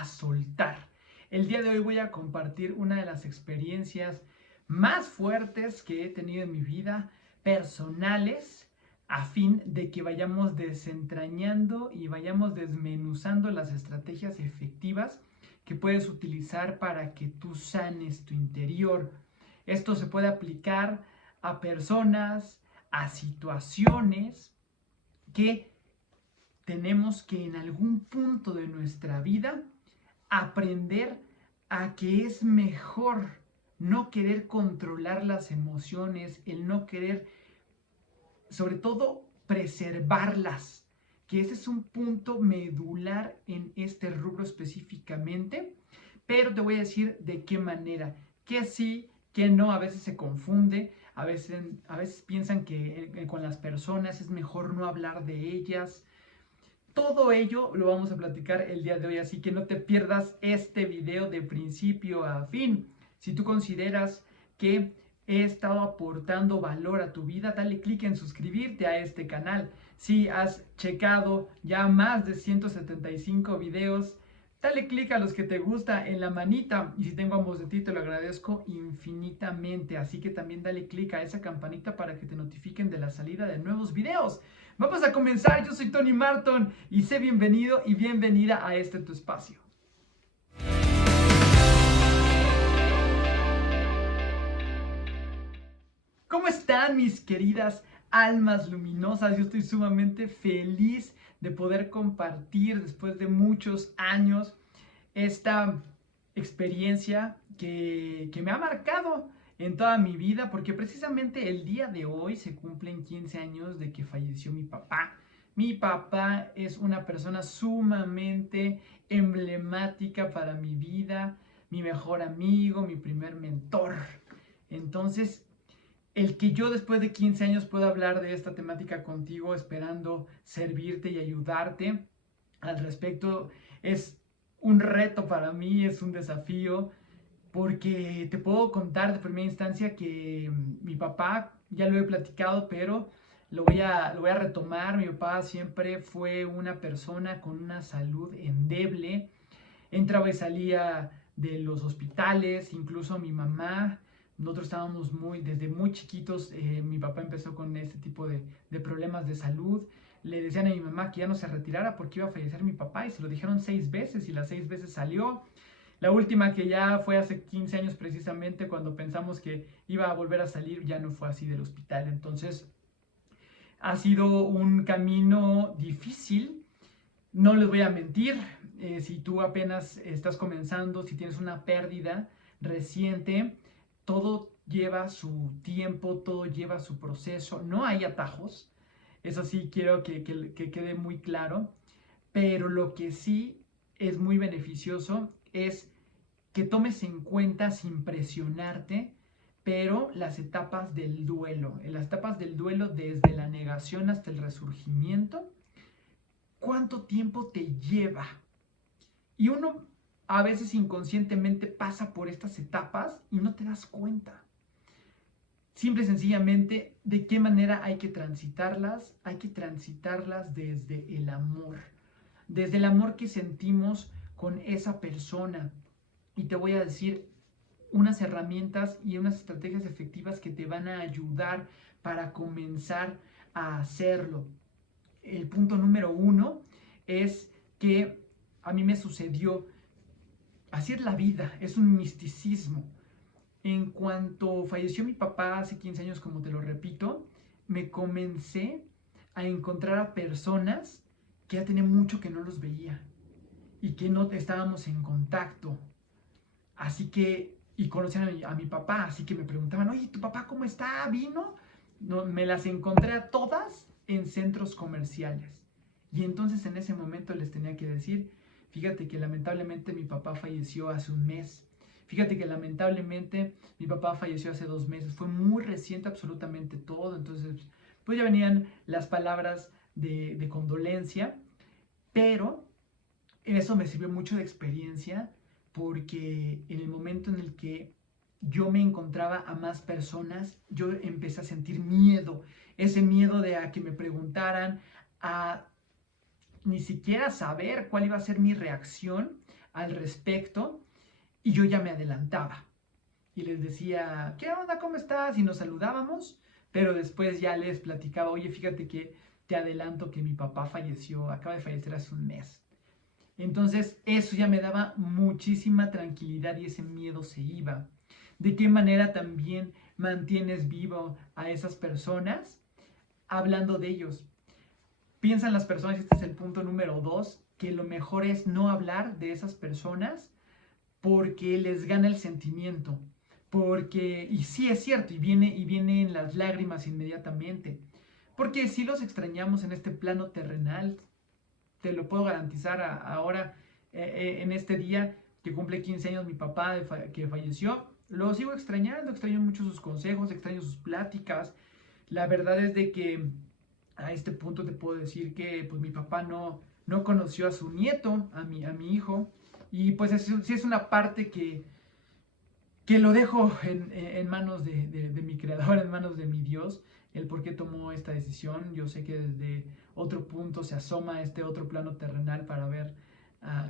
a soltar. El día de hoy voy a compartir una de las experiencias más fuertes que he tenido en mi vida, personales, a fin de que vayamos desentrañando y vayamos desmenuzando las estrategias efectivas que puedes utilizar para que tú sanes tu interior. Esto se puede aplicar a personas, a situaciones que tenemos que en algún punto de nuestra vida aprender a que es mejor no querer controlar las emociones, el no querer, sobre todo, preservarlas, que ese es un punto medular en este rubro específicamente, pero te voy a decir de qué manera, que sí, que no, a veces se confunde, a veces piensan que con las personas es mejor no hablar de ellas. Todo ello lo vamos a platicar el día de hoy, así que no te pierdas este video de principio a fin. Si tú consideras que he estado aportando valor a tu vida, dale clic en suscribirte a este canal. Si has checado ya más de 175 videos, dale clic a los que te gusta en la manita. Y si tengo ambos de ti, te lo agradezco infinitamente. Así que también dale clic a esa campanita para que te notifiquen de la salida de nuevos videos. Vamos a comenzar, yo soy Tony Marton y sé bienvenido y bienvenida a este tu espacio. ¿Cómo están mis queridas almas luminosas? Yo estoy sumamente feliz de poder compartir después de muchos años esta experiencia que me ha marcado en toda mi vida, porque precisamente el día de hoy se cumplen 15 años de que falleció mi papá. Mi papá es una persona sumamente emblemática para mi vida, mi mejor amigo, mi primer mentor. Entonces, el que yo después de 15 años pueda hablar de esta temática contigo, esperando servirte y ayudarte al respecto, es un reto para mí, es un desafío, porque te puedo contar de primera instancia que mi papá, ya lo he platicado, pero lo voy a retomar. Mi papá siempre fue una persona con una salud endeble, entraba y salía de los hospitales, incluso mi mamá. Nosotros estábamos desde muy chiquitos, mi papá empezó con este tipo de problemas de salud. Le decían a mi mamá que ya no se retirara porque iba a fallecer mi papá y se lo dijeron 6 veces y las 6 veces salió. La última, que ya fue hace 15 años precisamente, cuando pensamos que iba a volver a salir, ya no fue así del hospital. Entonces ha sido un camino difícil, no les voy a mentir. Si tú apenas estás comenzando, si tienes una pérdida reciente, todo lleva su tiempo, todo lleva su proceso, no hay atajos. Eso sí quiero que quede muy claro, pero lo que sí es muy beneficioso es que tomes en cuenta, sin presionarte, pero las etapas del duelo. En las etapas del duelo, desde la negación hasta el resurgimiento, ¿cuánto tiempo te lleva? Y uno a veces inconscientemente pasa por estas etapas y no te das cuenta. Simple y sencillamente, ¿de qué manera hay que transitarlas? Hay que transitarlas desde el amor. Desde el amor que sentimos con esa persona. Y te voy a decir unas herramientas y unas estrategias efectivas que te van a ayudar para comenzar a hacerlo. El punto número 1 es que a mí me sucedió, así es la vida, es un misticismo. En cuanto falleció mi papá hace 15 años, como te lo repito, me comencé a encontrar a personas que ya tenía mucho que no los veía y que no estábamos en contacto. Así que, y conocían a mi papá, así que me preguntaban, oye, ¿tu papá cómo está? ¿Vino? No, me las encontré a todas en centros comerciales. Y entonces en ese momento les tenía que decir, fíjate que lamentablemente mi papá falleció hace un mes. Fíjate que lamentablemente mi papá falleció hace 2 meses. Fue muy reciente absolutamente todo. Entonces, pues ya venían las palabras de condolencia. Pero eso me sirvió mucho de experiencia, porque en el momento en el que yo me encontraba a más personas, yo empecé a sentir miedo. Ese miedo de a que me preguntaran, a ni siquiera saber cuál iba a ser mi reacción al respecto y yo ya me adelantaba y les decía, ¿qué onda? ¿Cómo estás? Y nos saludábamos, pero después ya les platicaba, oye, fíjate que te adelanto que mi papá falleció, acaba de fallecer hace un mes. Entonces eso ya me daba muchísima tranquilidad y ese miedo se iba. ¿De qué manera también mantienes vivo a esas personas? Hablando de ellos. Piensan las personas, y este es el punto número 2, que lo mejor es no hablar de esas personas porque les gana el sentimiento. Porque, y sí es cierto, y vienen las lágrimas inmediatamente. Porque si los extrañamos en este plano terrenal, te lo puedo garantizar ahora, en este día que cumple 15 años mi papá que falleció, lo sigo extrañando, extraño mucho sus consejos, extraño sus pláticas. La verdad es de que a este punto te puedo decir que pues mi papá no conoció a su nieto, a mi hijo, y pues sí es una parte que lo dejo en manos de mi creador, en manos de mi Dios, el por qué tomó esta decisión. Yo sé que desde otro punto se asoma a este otro plano terrenal para ver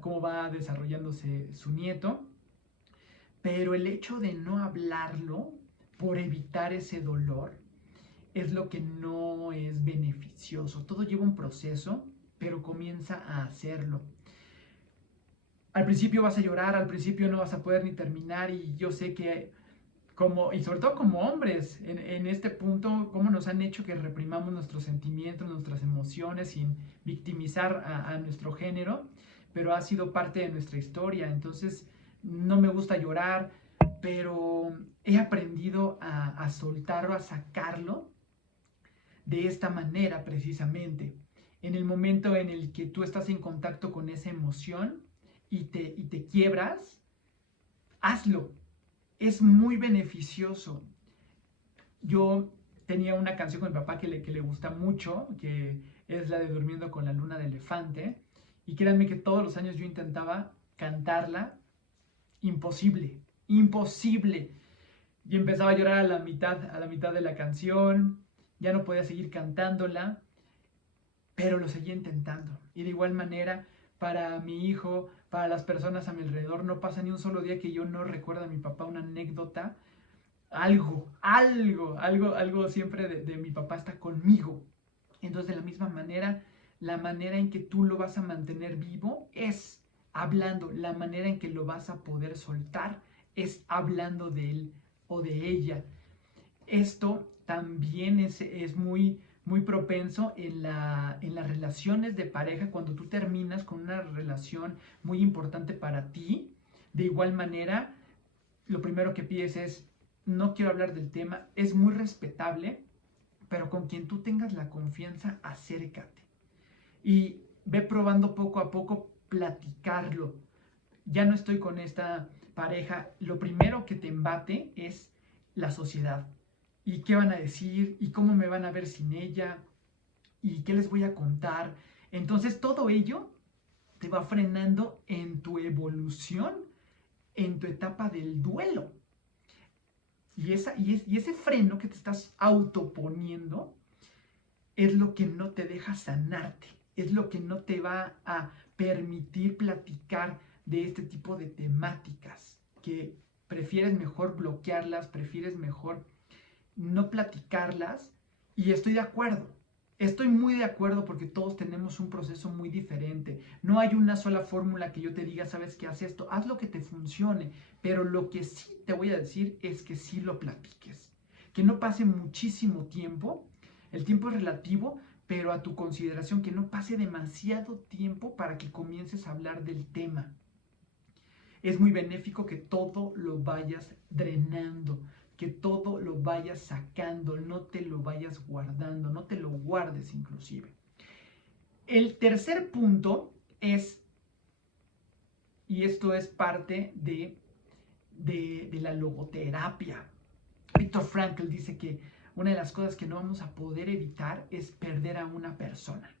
cómo va desarrollándose su nieto, pero el hecho de no hablarlo por evitar ese dolor es lo que no es beneficioso. Todo lleva un proceso, pero comienza a hacerlo. Al principio vas a llorar, al principio no vas a poder ni terminar y yo sé que y sobre todo como hombres, en este punto, cómo nos han hecho que reprimamos nuestros sentimientos, nuestras emociones sin victimizar a nuestro género, pero ha sido parte de nuestra historia. Entonces, no me gusta llorar, pero he aprendido a soltarlo, a sacarlo de esta manera precisamente. En el momento en el que tú estás en contacto con esa emoción y te quiebras, hazlo. Es muy beneficioso. Yo tenía una canción con mi papá que le gusta mucho, que es la de Durmiendo con la luna de elefante. Y créanme que todos los años yo intentaba cantarla. Imposible, imposible. Y empezaba a llorar a la mitad de la canción. Ya no podía seguir cantándola, pero lo seguía intentando. Y de igual manera, para mi hijo, para las personas a mi alrededor, no pasa ni un solo día que yo no recuerde a mi papá una anécdota. Algo siempre de mi papá está conmigo. Entonces, de la misma manera, la manera en que tú lo vas a mantener vivo es hablando. La manera en que lo vas a poder soltar es hablando de él o de ella. Esto también es muy propenso en las relaciones de pareja. Cuando tú terminas con una relación muy importante para ti, de igual manera, lo primero que pides es, no quiero hablar del tema, es muy respetable, pero con quien tú tengas la confianza, acércate. Y ve probando poco a poco platicarlo. Ya no estoy con esta pareja, lo primero que te embate es la sociedad. ¿Y qué van a decir? ¿Y cómo me van a ver sin ella? ¿Y qué les voy a contar? Entonces todo ello te va frenando en tu evolución, en tu etapa del duelo. Y ese freno que te estás autoponiendo es lo que no te deja sanarte, es lo que no te va a permitir platicar de este tipo de temáticas, que prefieres mejor bloquearlas, prefieres mejor no platicarlas. Y estoy de acuerdo, estoy muy de acuerdo porque todos tenemos un proceso muy diferente. No hay una sola fórmula que yo te diga, sabes qué, haz esto, haz lo que te funcione, pero lo que sí te voy a decir es que sí lo platiques, que no pase muchísimo tiempo. El tiempo es relativo, pero a tu consideración, que no pase demasiado tiempo para que comiences a hablar del tema. Es muy benéfico que todo lo vayas drenando, que todo lo vayas sacando, no te lo vayas guardando, no te lo guardes inclusive. El tercer punto es, y esto es parte de la logoterapia. Viktor Frankl dice que una de las cosas que no vamos a poder evitar es perder a una persona.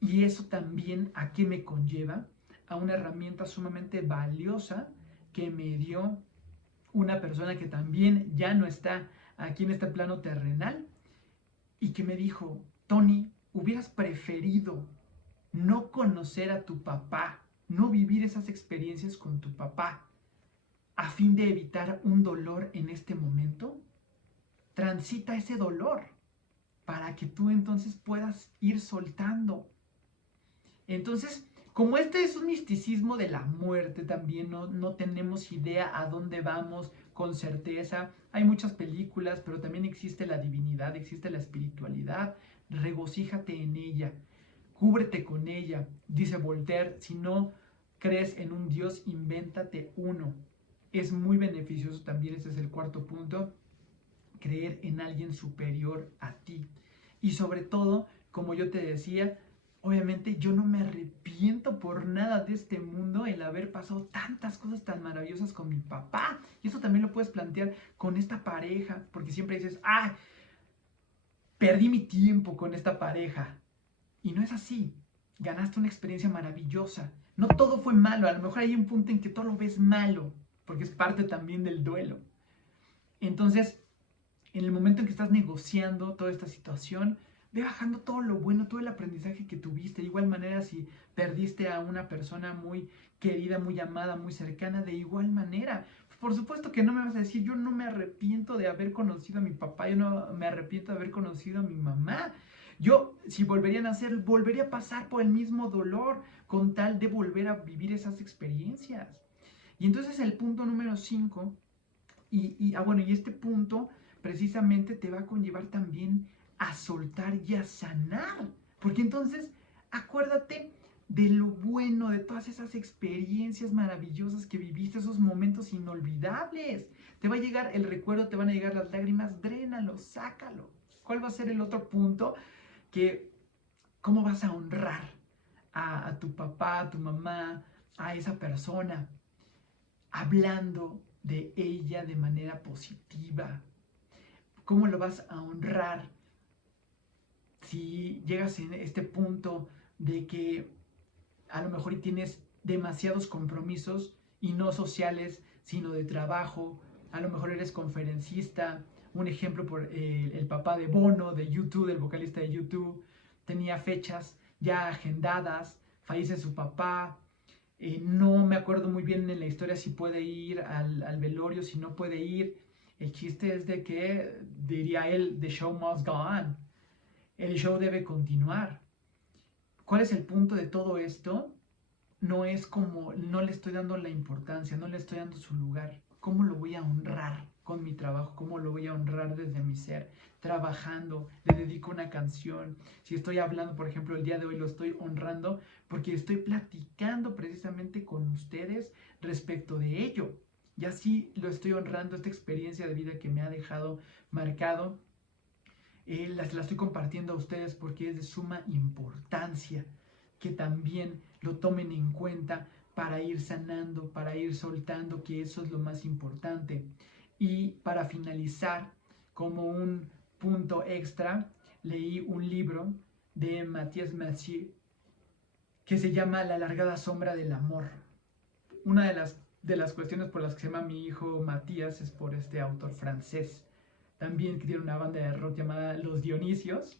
Y eso también, ¿a qué me conlleva? A una herramienta sumamente valiosa que me dio una persona que también ya no está aquí en este plano terrenal y que me dijo, Tony, hubieras preferido no conocer a tu papá no vivir esas experiencias con tu papá a fin de evitar un dolor en este momento? Transita ese dolor para que tú entonces puedas ir soltando. Entonces, como este es un misticismo de la muerte también, no tenemos idea a dónde vamos con certeza. Hay muchas películas, pero también existe la divinidad, existe la espiritualidad. Regocíjate en ella, cúbrete con ella. Dice Voltaire, si no crees en un Dios, invéntate uno. Es muy beneficioso también, este es el cuarto punto, creer en alguien superior a ti. Y sobre todo, como yo te decía, obviamente yo no me arrepiento por nada de este mundo el haber pasado tantas cosas tan maravillosas con mi papá. Y eso también lo puedes plantear con esta pareja, porque siempre dices, ah, perdí mi tiempo con esta pareja. Y no es así. Ganaste una experiencia maravillosa. No todo fue malo. A lo mejor hay un punto en que todo lo ves malo, porque es parte también del duelo. Entonces, en el momento en que estás negociando toda esta situación, ve bajando todo lo bueno, todo el aprendizaje que tuviste. De igual manera, si perdiste a una persona muy querida, muy amada, muy cercana, de igual manera. Por supuesto que no me vas a decir, yo no me arrepiento de haber conocido a mi papá, yo no me arrepiento de haber conocido a mi mamá. Yo, si volverían a hacer, volvería a pasar por el mismo dolor con tal de volver a vivir esas experiencias. Y entonces el punto número 5, bueno, y este punto precisamente te va a conllevar también a soltar y a sanar. Porque entonces, acuérdate de lo bueno, de todas esas experiencias maravillosas que viviste, esos momentos inolvidables. Te va a llegar el recuerdo, te van a llegar las lágrimas, drénalo, sácalo. ¿Cuál va a ser el otro punto? Que, ¿cómo vas a honrar a tu papá, a tu mamá, a esa persona? Hablando de ella de manera positiva. ¿Cómo lo vas a honrar si llegas en este punto de que a lo mejor tienes demasiados compromisos y no sociales, sino de trabajo? A lo mejor eres conferencista. Un ejemplo por el papá de Bono, de YouTube, del vocalista de YouTube, tenía fechas ya agendadas, fallece su papá. No me acuerdo muy bien en la historia si puede ir al velorio, si no puede ir. El chiste es de que, diría él, the show must go on. El show debe continuar. ¿Cuál es el punto de todo esto? No es como, no le estoy dando la importancia, no le estoy dando su lugar. ¿Cómo lo voy a honrar con mi trabajo? ¿Cómo lo voy a honrar desde mi ser? Trabajando, le dedico una canción. Si estoy hablando, por ejemplo, el día de hoy lo estoy honrando porque estoy platicando precisamente con ustedes respecto de ello. Y así lo estoy honrando, esta experiencia de vida que me ha dejado marcado. La estoy compartiendo a ustedes porque es de suma importancia que también lo tomen en cuenta para ir sanando, para ir soltando, que eso es lo más importante. Y para finalizar, como un punto extra, leí un libro de Mathias Mercier que se llama La alargada sombra del amor. Una de las cuestiones por las que se llama mi hijo Matías es por este autor francés, también que tiene una banda de rock llamada Los Dionisios.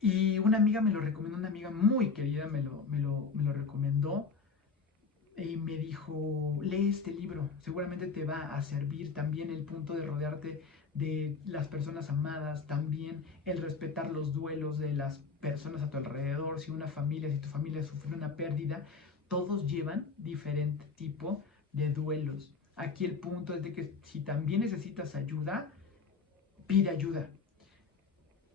Y una amiga me lo recomendó, una amiga muy querida me lo recomendó y me dijo, lee este libro, seguramente te va a servir también el punto de rodearte de las personas amadas, también el respetar los duelos de las personas a tu alrededor, si tu familia sufrió una pérdida, todos llevan diferente tipo de duelos. Aquí el punto es de que si también necesitas ayuda, pide ayuda.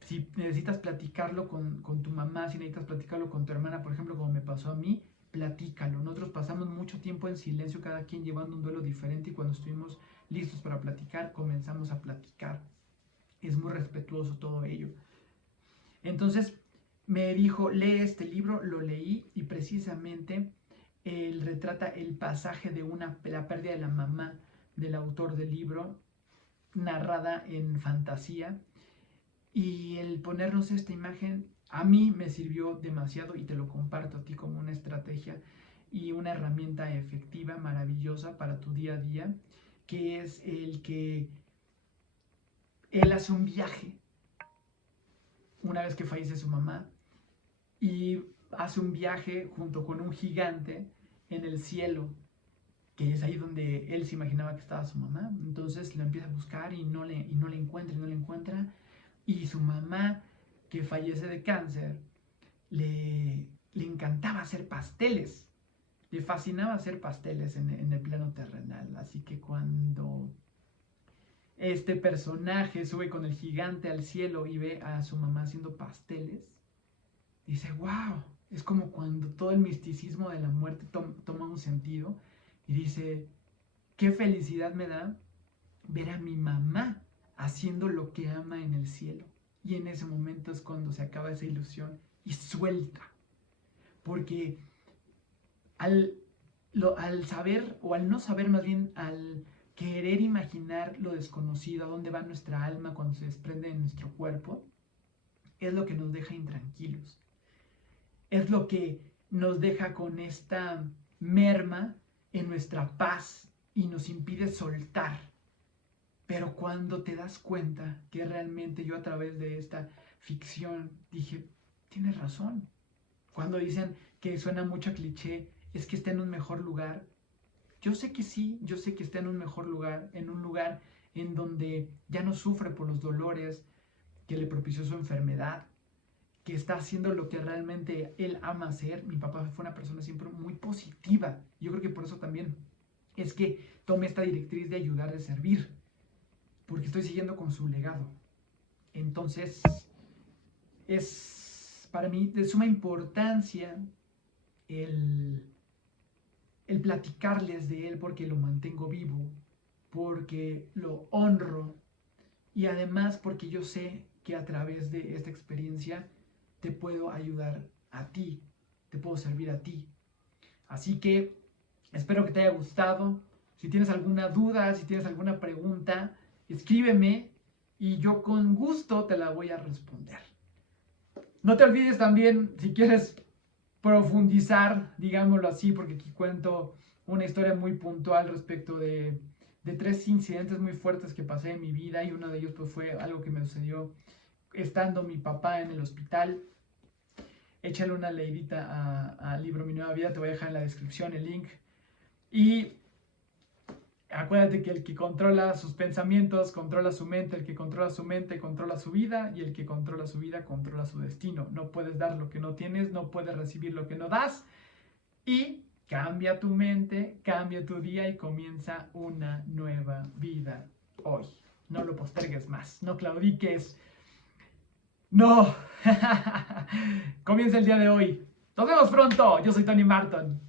Si necesitas platicarlo con tu mamá, si necesitas platicarlo con tu hermana, por ejemplo, como me pasó a mí, platícalo. Nosotros pasamos mucho tiempo en silencio, cada quien llevando un duelo diferente, y cuando estuvimos listos para platicar, comenzamos a platicar. Es muy respetuoso todo ello. Entonces me dijo, lee este libro, lo leí y precisamente él retrata el pasaje de la pérdida de la mamá del autor del libro, narrada en fantasía. Y el ponernos esta imagen a mí me sirvió demasiado y te lo comparto a ti como una estrategia y una herramienta efectiva, maravillosa para tu día a día, que es el que él hace un viaje una vez que fallece su mamá y hace un viaje junto con un gigante en el cielo, que es ahí donde él se imaginaba que estaba su mamá. Entonces lo empieza a buscar y no le encuentra. Y su mamá, que fallece de cáncer, le encantaba hacer pasteles. Le fascinaba hacer pasteles en el plano terrenal. Así que cuando este personaje sube con el gigante al cielo y ve a su mamá haciendo pasteles, dice, wow, es como cuando todo el misticismo de la muerte toma un sentido y dice, qué felicidad me da ver a mi mamá haciendo lo que ama en el cielo. Y en ese momento es cuando se acaba esa ilusión y suelta. Porque al saber, o al no saber más bien, al querer imaginar lo desconocido, a dónde va nuestra alma cuando se desprende de nuestro cuerpo, es lo que nos deja intranquilos. Es lo que nos deja con esta merma en nuestra paz y nos impide soltar. Pero cuando te das cuenta que realmente yo a través de esta ficción dije, tienes razón. Cuando dicen que suena mucho a cliché, es que está en un mejor lugar. Yo sé que sí, yo sé que está en un mejor lugar, en un lugar en donde ya no sufre por los dolores que le propició su enfermedad, que está haciendo lo que realmente él ama hacer. Mi papá fue una persona siempre muy positiva. Yo creo que por eso también es que tomé esta directriz de ayudar, de servir, porque estoy siguiendo con su legado. Entonces, es para mí de suma importancia el platicarles de él, porque lo mantengo vivo, porque lo honro y además porque yo sé que a través de esta experiencia te puedo ayudar a ti, te puedo servir a ti. Así que espero que te haya gustado. Si tienes alguna duda, si tienes alguna pregunta, escríbeme y yo con gusto te la voy a responder. No te olvides también, si quieres profundizar, digámoslo así, porque aquí cuento una historia muy puntual respecto de 3 incidentes muy fuertes que pasé en mi vida, y uno de ellos pues fue algo que me sucedió estando mi papá en el hospital. Échale una leidita al libro Mi Nueva Vida, te voy a dejar en la descripción el link. Y acuérdate que el que controla sus pensamientos controla su mente, el que controla su mente controla su vida, y el que controla su vida controla su destino. No puedes dar lo que no tienes, no puedes recibir lo que no das. Y cambia tu mente, cambia tu día y comienza una nueva vida hoy. No lo postergues más, no claudiques. No, comienza el día de hoy. Nos vemos pronto. Yo soy Tony Martin.